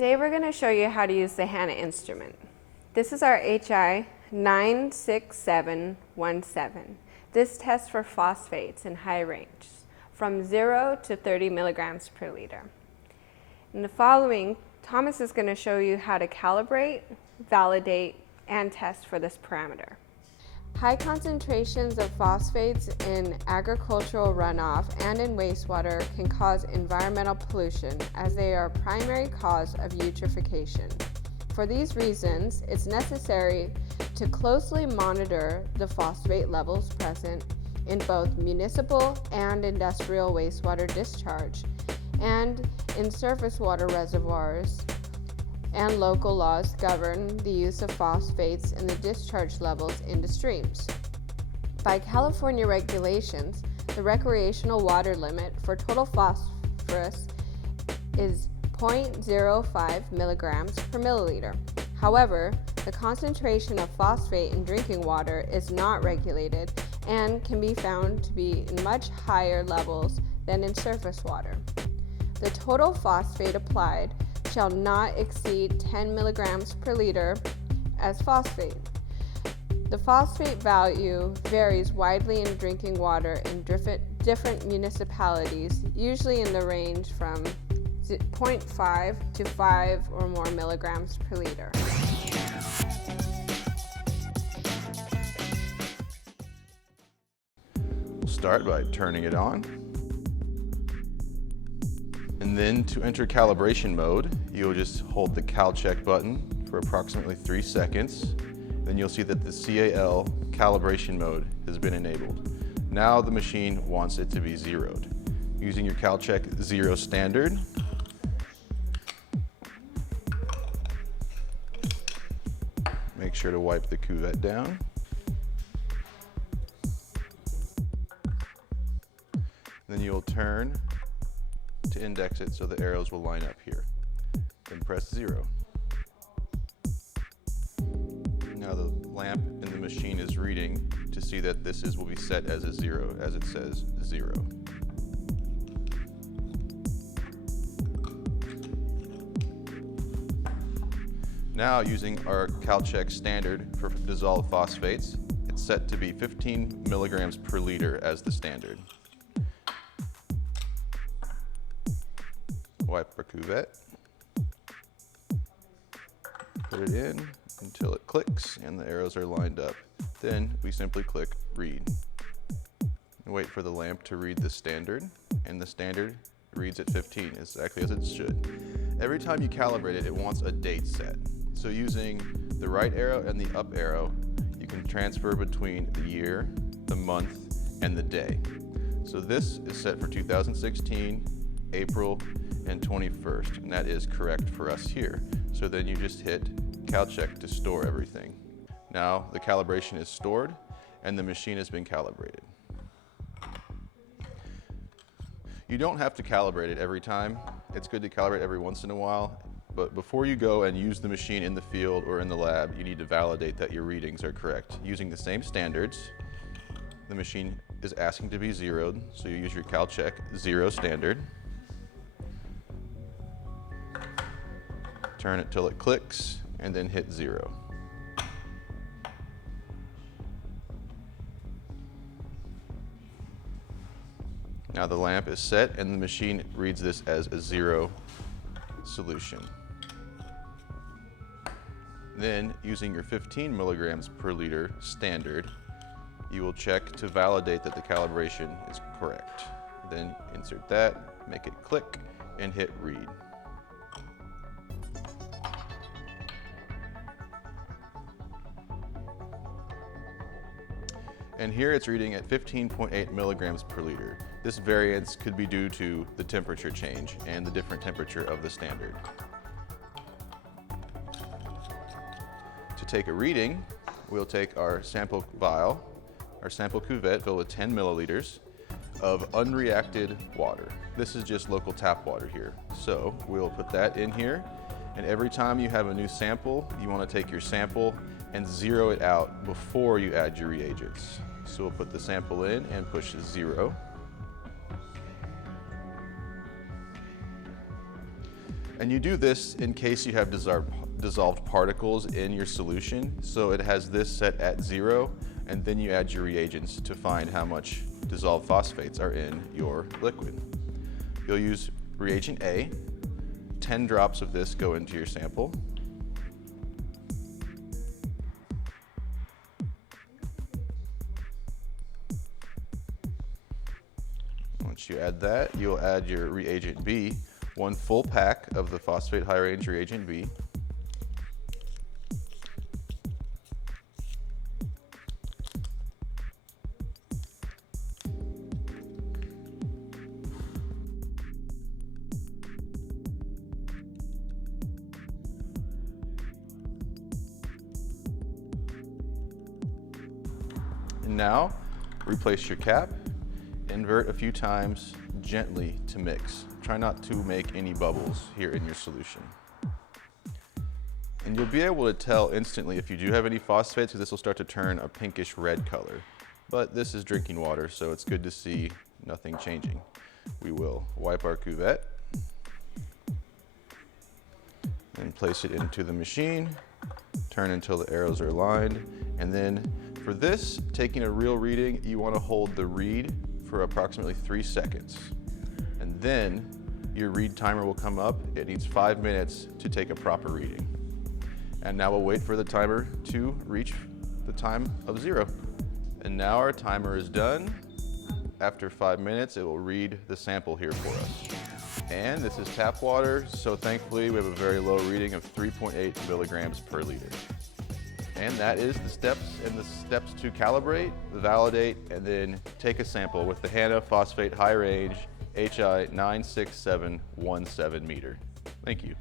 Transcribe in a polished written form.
Today we're going to show you how to use the HANA instrument. This is our HI 96717. This tests for phosphates in high range, from 0 to 30 milligrams per liter. In the following, Thomas is going to show you how to calibrate, validate, and test for this parameter. High concentrations of phosphates in agricultural runoff and in wastewater can cause environmental pollution, as they are a primary cause of eutrophication. For these reasons, it's necessary to closely monitor the phosphate levels present in both municipal and industrial wastewater discharge and in surface water reservoirs, and local laws govern the use of phosphates and the discharge levels into streams. By California regulations, the recreational water limit for total phosphorus is 0.05 milligrams per milliliter. However, the concentration of phosphate in drinking water is not regulated and can be found to be in much higher levels than in surface water. The total phosphate applied shall not exceed 10 milligrams per liter as phosphate. The phosphate value varies widely in drinking water in different municipalities, usually in the range from 0.5 to 5 or more milligrams per liter. We'll start by turning it on. And then to enter calibration mode, you'll just hold the CalCheck button for approximately 3 seconds. Then you'll see that the CAL calibration mode has been enabled. Now the machine wants it to be zeroed. Using your CalCheck Zero Standard, make sure to wipe the cuvette down. Then you'll turn to index it so the arrows will line up here. Then press 0. Now the lamp in the machine is reading to see that this will be set as a 0, as it says 0. Now, using our CalCheck standard for dissolved phosphates, it's set to be 15 milligrams per liter as the standard. Wipe our cuvette, put it in until it clicks and the arrows are lined up. Then we simply click read. And wait for the lamp to read the standard, and the standard reads at 15, exactly as it should. Every time you calibrate it, it wants a date set. So using the right arrow and the up arrow, you can transfer between the year, the month, and the day. So this is set for 2016, April, and 21st, and that is correct for us here. So then you just hit CalCheck to store everything. Now the calibration is stored and the machine has been calibrated. You don't have to calibrate it every time. It's good to calibrate every once in a while, but before you go and use the machine in the field or in the lab, you need to validate that your readings are correct. Using the same standards, the machine is asking to be zeroed, so you use your CalCheck Zero Standard. Turn it till it clicks, and then hit 0. Now the lamp is set, and the machine reads this as a 0 solution. Then, using your 15 milligrams per liter standard, you will check to validate that the calibration is correct. Then insert that, make it click, and hit read. And here it's reading at 15.8 milligrams per liter. This variance could be due to the temperature change and the different temperature of the standard. To take a reading, we'll take our sample vial, our sample cuvette filled with 10 milliliters of unreacted water. This is just local tap water here. So we'll put that in here, and every time you have a new sample, you want to take your sample and zero it out before you add your reagents. So we'll put the sample in and push 0. And you do this in case you have dissolved particles in your solution. So it has this set at 0, and then you add your reagents to find how much dissolved phosphates are in your liquid. You'll use reagent A. 10 drops of this go into your sample. Once you add that, you'll add your reagent B, 1 full pack of the phosphate high range reagent B. And now, replace your cap, invert a few times gently to mix. Try not to make any bubbles here in your solution. And you'll be able to tell instantly if you do have any phosphates, because this will start to turn a pinkish red color. But this is drinking water, so it's good to see nothing changing. We will wipe our cuvette and place it into the machine, turn until the arrows are aligned, and then for this, taking a real reading, you want to hold the read for approximately 3 seconds. And then your read timer will come up. It needs 5 minutes to take a proper reading. And now we'll wait for the timer to reach the time of 0. And now our timer is done. After 5 minutes, it will read the sample here for us. And this is tap water, so thankfully we have a very low reading of 3.8 milligrams per liter. And that is the steps to calibrate, validate, and then take a sample with the Hanna Phosphate High Range HI 96717 meter. Thank you.